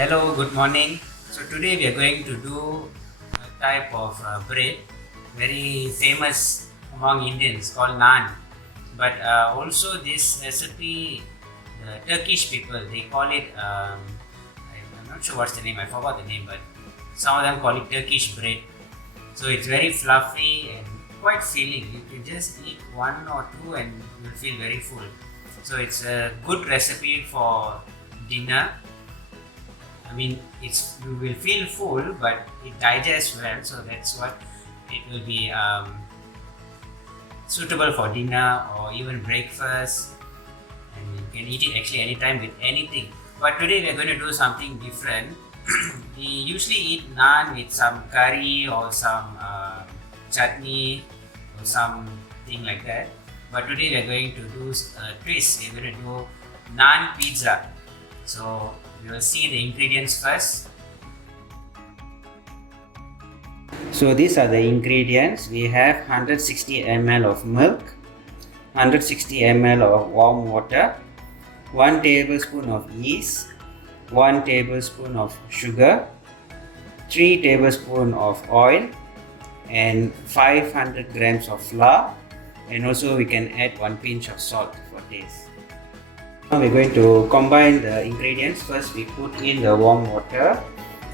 Hello, good morning. So today we are going to do a type of bread, very famous among Indians called Naan. But also this recipe, the Turkish people, they call it, I'm not sure what's the name, I forgot the name, but some of them call it Turkish bread. So it's very fluffy and quite filling. You can just eat one or two and you'll feel very full. So it's a good recipe for dinner. I mean, you will feel full, but it digests well. So that's what it will be suitable for dinner or even breakfast. And you can eat it actually anytime with anything. But today we are going to do something different. We usually eat naan with some curry or some chutney or something like that. But today we are going to do a twist. We are going to do naan pizza. So we will see the ingredients first. So these are the ingredients. We have 160 ml of milk, 160 ml of warm water, 1 tablespoon of yeast, 1 tablespoon of sugar, 3 tablespoons of oil, and 500 grams of flour, and also we can add 1 pinch of salt for taste. Now we're going to combine the ingredients. First we put in the warm water.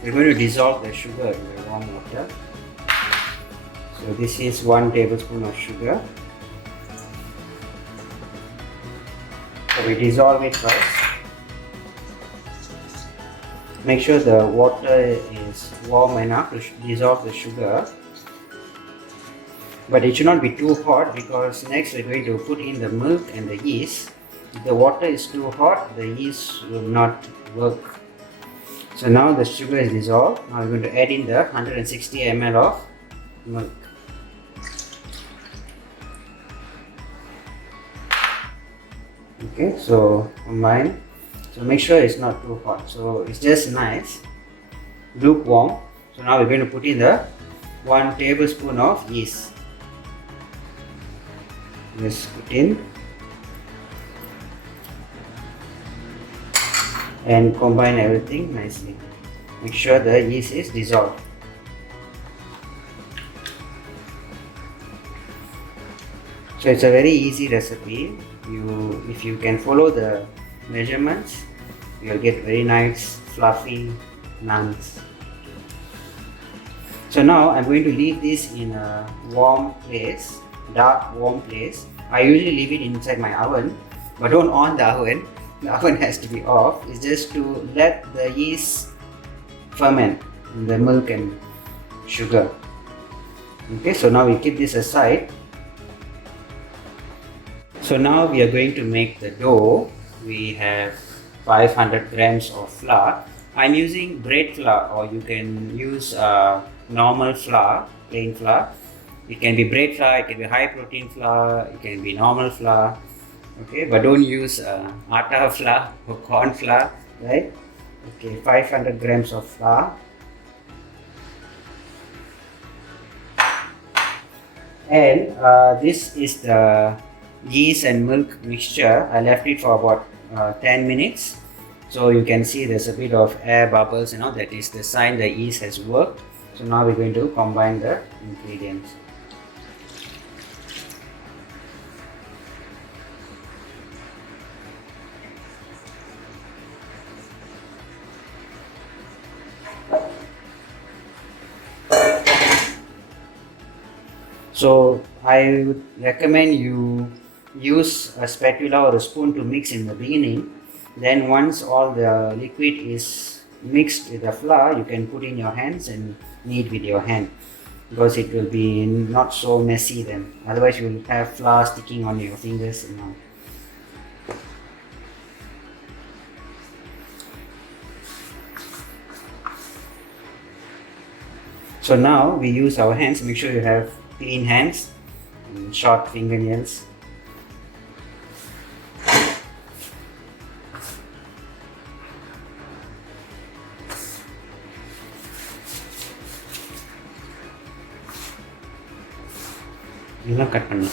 We're going to dissolve the sugar in the warm water. So this is 1 tablespoon of sugar. So we dissolve it first. Make sure the water is warm enough to dissolve the sugar. But it should not be too hot, because next we're going to put in the milk and the yeast. If the water is too hot, the yeast will not work. So now the sugar is dissolved. Now we're going to add in the 160 ml of milk. Okay, so combine. So make sure it's not too hot. So it's just nice, lukewarm. So now we're going to put in the 1 tablespoon of yeast. Just put in and combine everything nicely. Make sure the yeast is dissolved. So it's a very easy recipe. If you can follow the measurements, you'll get very nice fluffy naans. So now I'm going to leave this in a warm place, dark warm place. I usually leave it inside my oven, but don't on the oven. The oven has to be off. It's just to let the yeast ferment in the milk and sugar. Okay, so now we keep this aside. So now we are going to make the dough. We have 500 grams of flour. I'm using bread flour, or you can use normal flour, plain flour. It can be bread flour, it can be high protein flour, it can be normal flour. Okay, but don't use atta flour or corn flour, right? Okay, 500 grams of flour. And this is the yeast and milk mixture. I left it for about 10 minutes. So you can see there's a bit of air bubbles, that is the sign the yeast has worked. So now we're going to combine the ingredients. So I would recommend you use a spatula or a spoon to mix in the beginning. Then once all the liquid is mixed with the flour, you can put in your hands and knead with your hand, because it will be not so messy then. Otherwise you will have flour sticking on your fingers and all. So now we use our hands. Make sure you have clean hands and short fingernails. இதெல்லாம் cut பண்ணு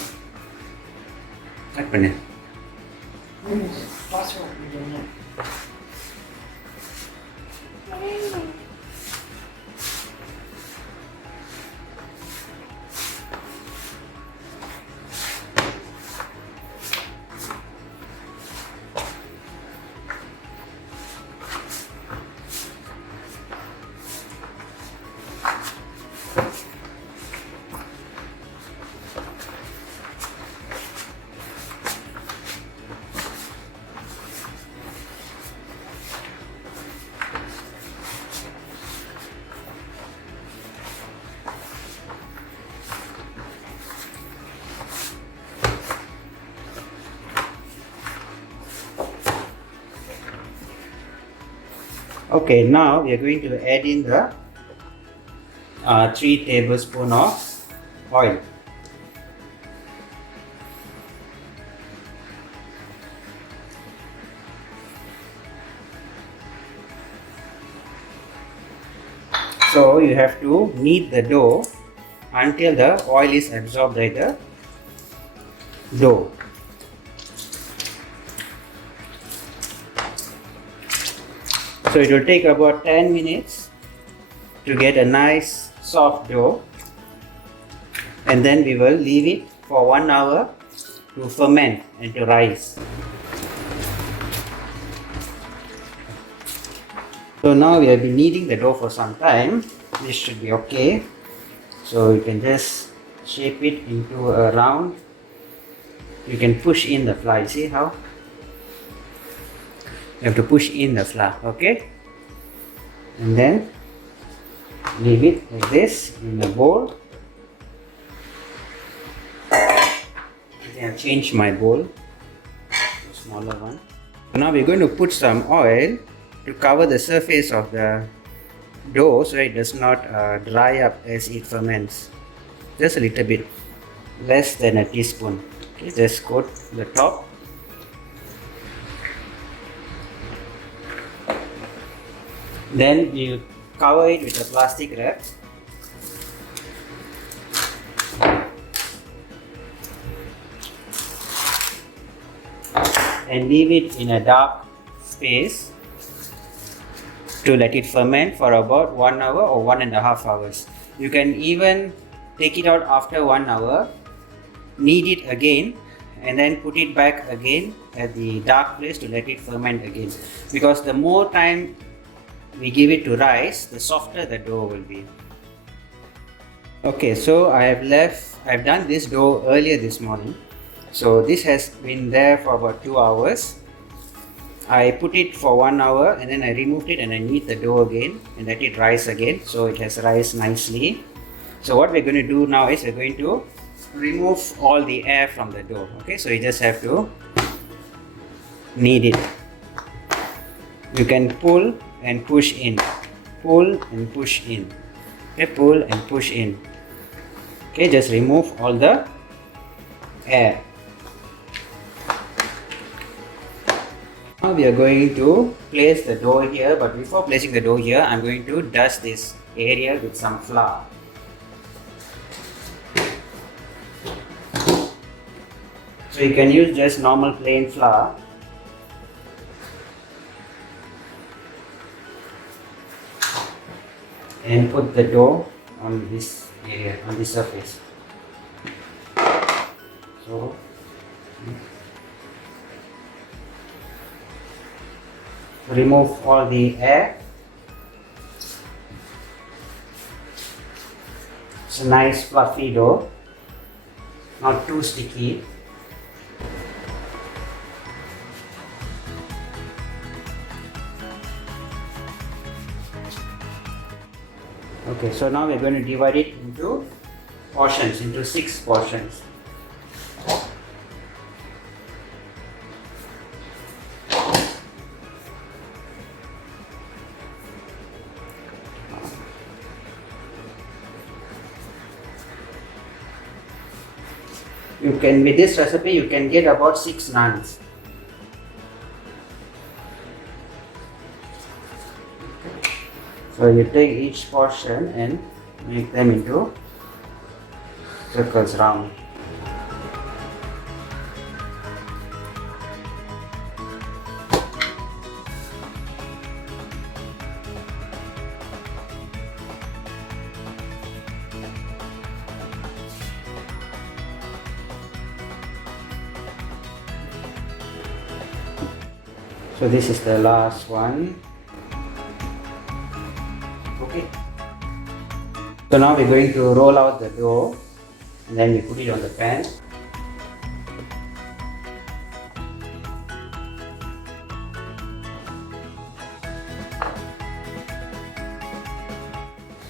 Okay, now we are going to add in the 3 tablespoons of oil. So you have to knead the dough until the oil is absorbed by the dough. So it will take about 10 minutes to get a nice soft dough, and then we will leave it for 1 hour to ferment and to rise. So now we have been kneading the dough for some time. This should be okay. So you can just shape it into a round. You can push in the flour. See how? You have to push in the flour, okay? And then leave it like this in a bowl. I'll change my bowl, a smaller one. Now we're going to put some oil to cover the surface of the dough so it does not dry up as it ferments. Just a little bit, less than a teaspoon. Okay, just coat the top. Then you cover it with a plastic wrap. And leave it in a dark space to let it ferment for about 1 hour or 1.5 hours. You can even take it out after 1 hour, knead it again, and then put it back again at the dark place to let it ferment again. Because the more time we give it to rise, the softer the dough will be. Okay, so I've done this dough earlier this morning. So this has been there for about 2 hours. I put it for 1 hour and then I removed it and I knead the dough again and let it rise again. So it has rised nicely. So what we're going to do now is we're going to remove all the air from the dough. Okay, so you just have to knead it. You can pull and push in. Pull and push in. Okay, pull and push in. Okay, just remove all the air. Now we are going to place the dough here, but before placing the dough here, I'm going to dust this area with some flour. So you can use just normal plain flour. And put the dough on this area, on the surface. So remove all the air. It's a nice fluffy dough, not too sticky. Okay, so now we're going to divide it into portions, into 6 portions. You can, with this recipe, you can get about 6 naans. So you take each portion and make them into circles round. So this is the last one. Okay. So now we're going to roll out the dough and then we put it on the pan.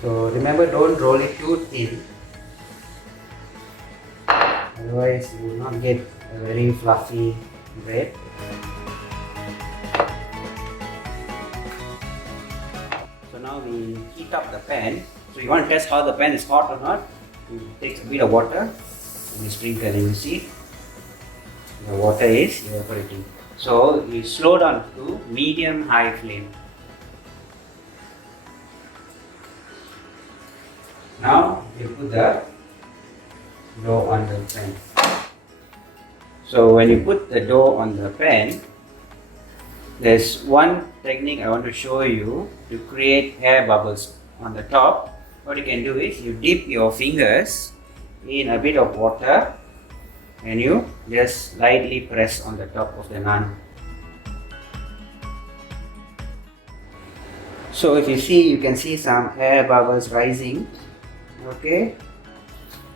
So remember, don't roll it too thin, otherwise you will not get a very fluffy bread. Now we heat up the pan. So you want to test how the pan is hot or not. You take a bit of water and you sprinkle and you see the water is evaporating. So you slow down to medium high flame. Now you put the dough on the pan. So when you put the dough on the pan, there's one technique I want to show you to create air bubbles on the top. What you can do is you dip your fingers in a bit of water and you just lightly press on the top of the naan. So if you see, you can see some air bubbles rising. Okay.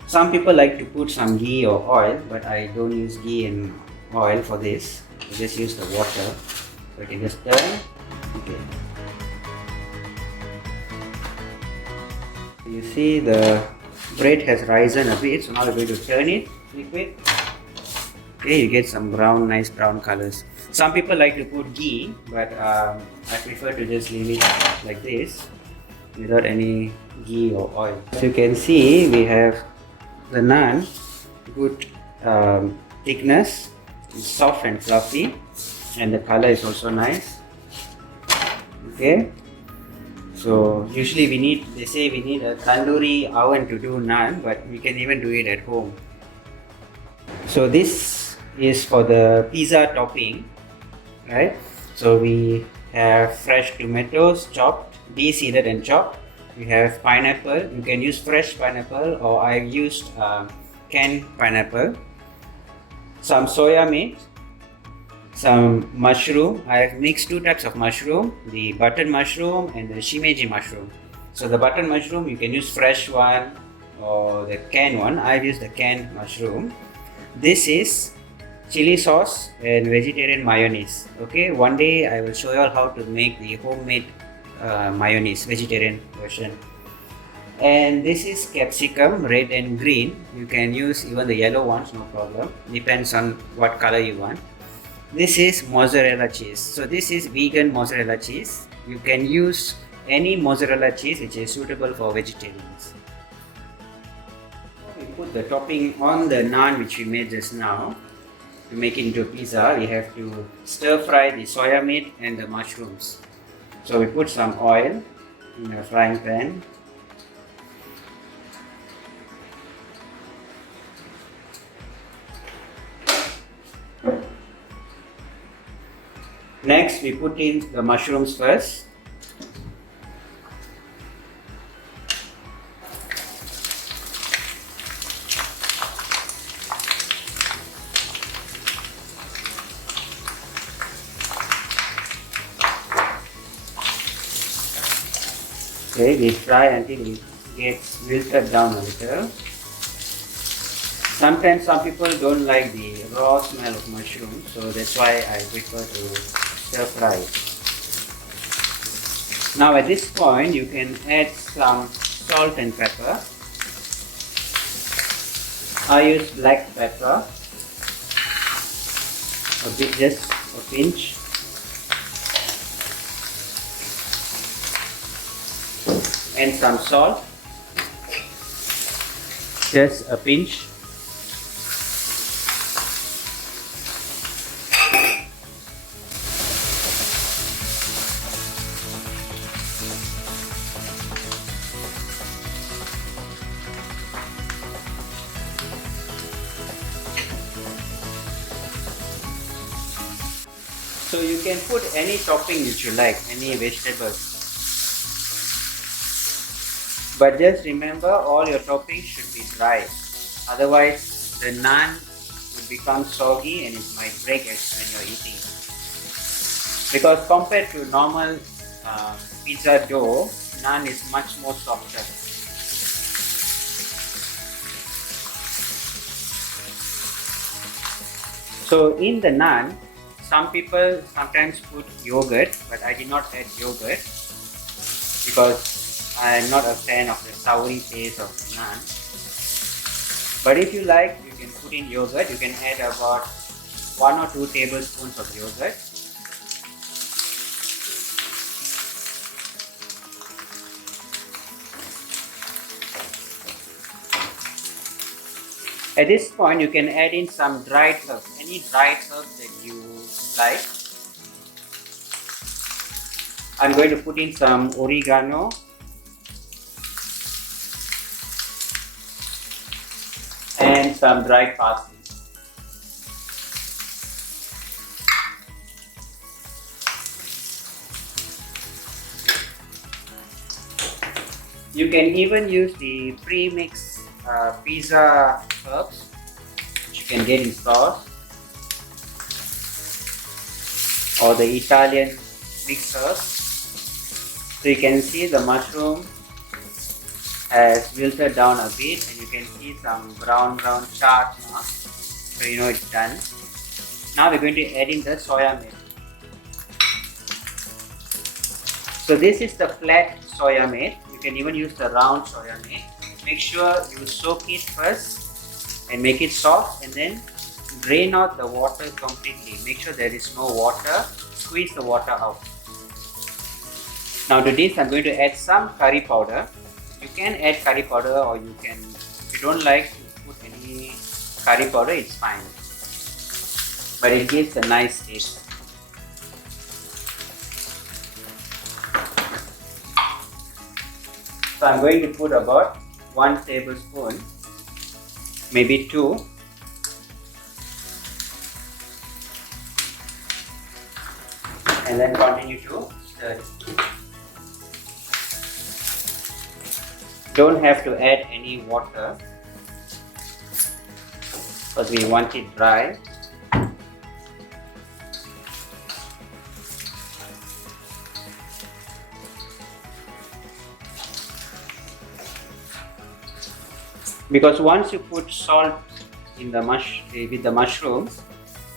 Some people like to put some ghee or oil, but I don't use ghee and oil for this. I just use the water. So you can just turn. Okay. You see the bread has risen a bit, so now we're going to turn it, flip it. Okay, you get some brown, nice brown colors. Some people like to put ghee, but I prefer to just leave it like this without any ghee or oil. As you can see, we have the naan, good thickness, it's soft and fluffy, and the color is also nice. Okay, so usually they say we need a tandoori oven to do naan, but we can even do it at home. So this is for the pizza topping, right? So we have fresh tomatoes chopped, de-seeded and chopped. We have pineapple. You can use fresh pineapple, or I've used canned pineapple. Some soya meat, some mushroom. I have mixed two types of mushroom, the button mushroom and the shimeji mushroom. So the button mushroom, you can use fresh one or the canned one. I've used the canned mushroom. This is chili sauce and vegetarian mayonnaise. Okay, one day I will show you all how to make the homemade mayonnaise, vegetarian version. And this is capsicum, red and green. You can use even the yellow ones, no problem. Depends on what color you want. This is mozzarella cheese. So this is vegan mozzarella cheese. You can use any mozzarella cheese which is suitable for vegetarians. We put the topping on the naan which we made just now. To make it into pizza, we have to stir fry the soya meat and the mushrooms. So we put some oil in a frying pan. Next, we put in the mushrooms first. Okay, we fry until it gets wilted down a little. Sometimes some people don't like the raw smell of mushrooms, so that's why I prefer to stir fry it. Now at this point, you can add some salt and pepper. I use black pepper, a bit, just a pinch. And some salt, just a pinch. So you can put any topping which you like, any vegetables. But just remember, all your toppings should be dry. Otherwise, the naan will become soggy and it might break when you're eating. Because compared to normal pizza dough, naan is much more softer. So in the naan, some people sometimes put yogurt, but I did not add yogurt because I am not a fan of the soury taste of naan. But if you like, you can put in yogurt. You can add about 1 or 2 tablespoons of yogurt. At this point, you can add in some dried herbs, any dried herbs that you like. I'm going to put in some oregano and some dried parsley. You can even use the pre-mixed pizza herbs which you can get in stores, or the Italian mixed herbs. So you can see the mushroom has wilted down a bit, and you can see some brown charred marks, so you know it's done. Now we're going to add in the soya milk. So this is the flat soya milk. You can even use the round soya milk. Make sure you soak it first and make it soft, and then drain out the water completely. Make sure there is no water. Squeeze the water out. Now to this, I'm going to add some curry powder. You can add curry powder, or you can, if you don't like to put any curry powder, it's fine. But it gives a nice taste. So I'm going to put about 1 tablespoon, maybe 2. And then continue to stir. Don't have to add any water because we want it dry. Because once you put salt in the with the mushrooms,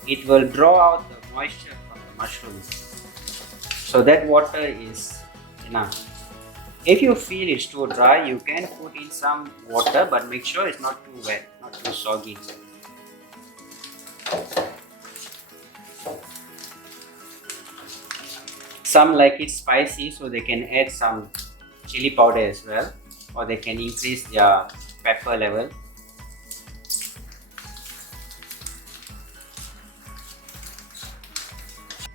it will draw out the moisture from the mushrooms. So that water is enough. If you feel it's too dry, you can put in some water, but make sure it's not too wet, not too soggy. Some like it spicy, so they can add some chili powder as well, or they can increase their pepper level.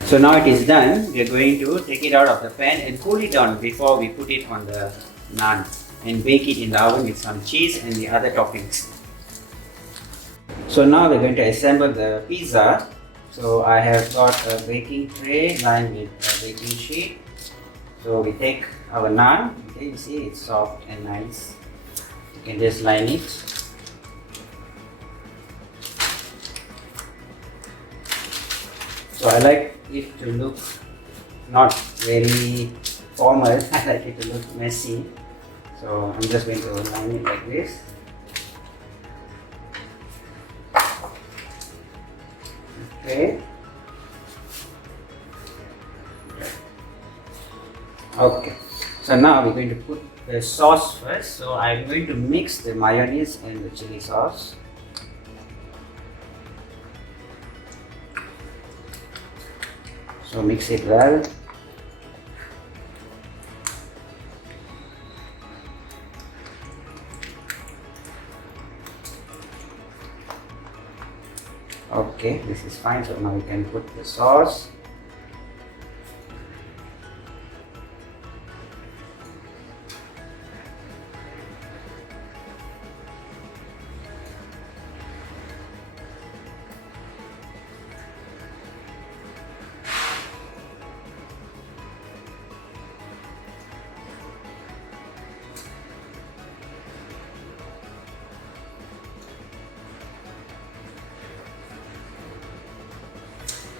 So now it is done. We are going to take it out of the pan and cool it down before we put it on the naan and bake it in the oven with some cheese and the other toppings. So now we're going to assemble the pizza. So I have got a baking tray lined with a baking sheet. So we take our naan. Okay, you see it's soft and nice. You can just line it. So I like it to look not very formal. I like it to look messy. So I'm just going to line it like this. Okay. Okay. So now we're going to put the sauce first. So I'm going to mix the mayonnaise and the chili sauce. So mix it well. Okay, this is fine. So now we can put the sauce.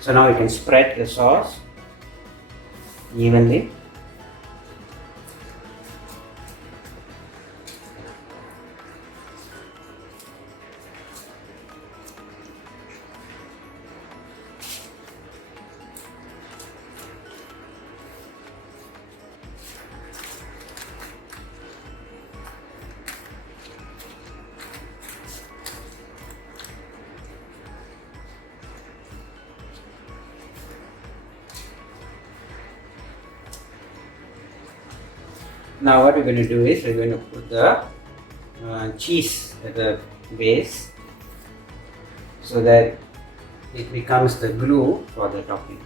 So now you can spread the sauce evenly. Now what we're going to do is we're going to put the cheese at the base. so that it becomes the glue for the topping.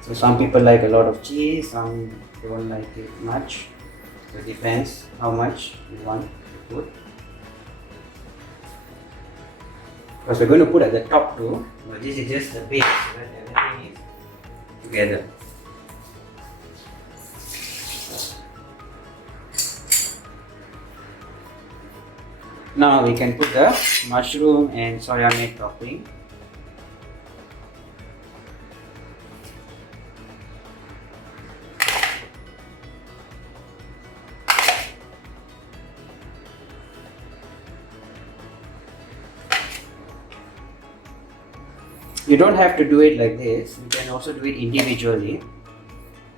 So some people like a lot of cheese, some don't like it much. So it depends how much you want to put. Because we're going to put at the top too, but this is just the base so that everything is together. Now we can put the mushroom and soya milk topping. You don't have to do it like this, you can also do it individually,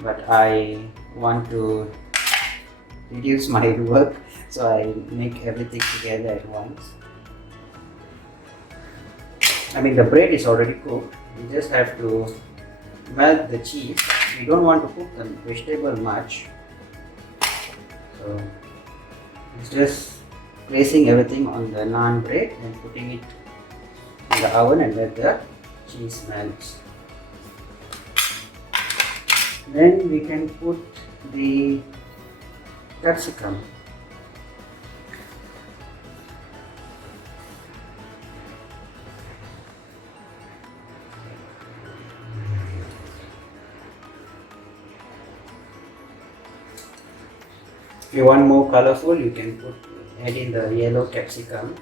but I want to reduce my work, so I make everything together at once. I mean, the bread is already cooked, you just have to melt the cheese. You don't want to cook the vegetable much, so it's just placing everything on the naan bread and putting it in the oven and let the cheese melts. Then we can put the capsicum. If you want more colorful, you can add in the yellow capsicum.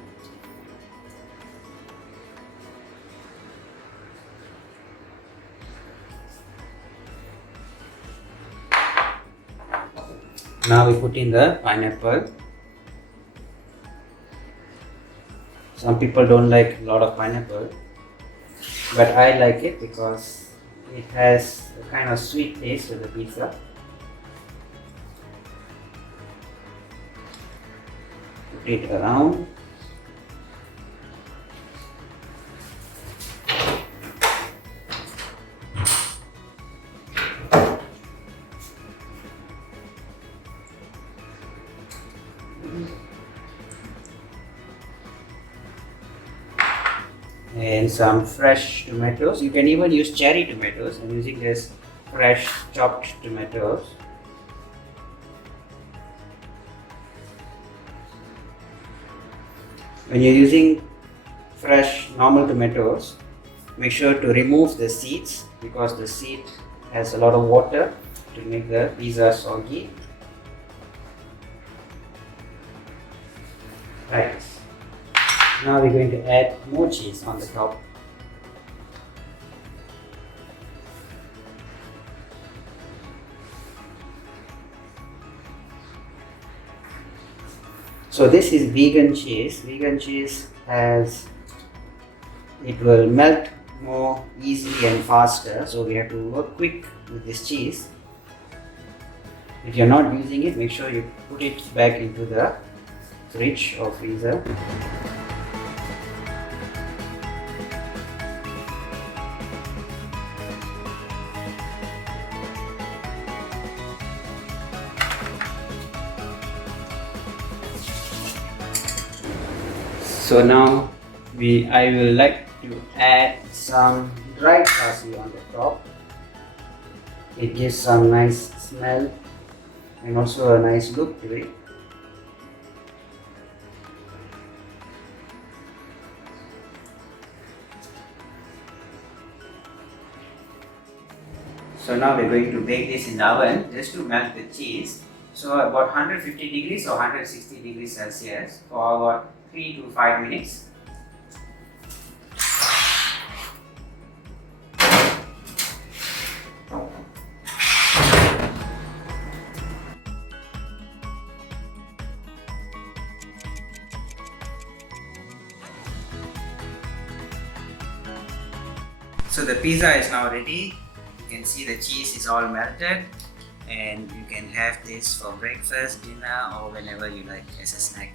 Now we put in the pineapple. Some people don't like a lot of pineapple, but I like it because it has a kind of sweet taste to the pizza. Put it around. And some fresh tomatoes. You can even use cherry tomatoes. I'm using this fresh chopped tomatoes. When you're using fresh normal tomatoes, make sure to remove the seeds because the seed has a lot of water to make the pizza soggy. Right. Now we're going to add more cheese on the top. So this is vegan cheese. Vegan cheese it will melt more easily and faster, so we have to work quick with this cheese. If you're not using it, make sure you put it back into the fridge or freezer. So now I will like to add some dried parsley on the top. It gives some nice smell and also a nice look to it. So now we're going to bake this in the oven just to melt the cheese. So about 150 degrees or 160 degrees Celsius for about 3 to 5 minutes. So the pizza is now ready. You can see the cheese is all melted, and you can have this for breakfast, dinner, or whenever you like as a snack.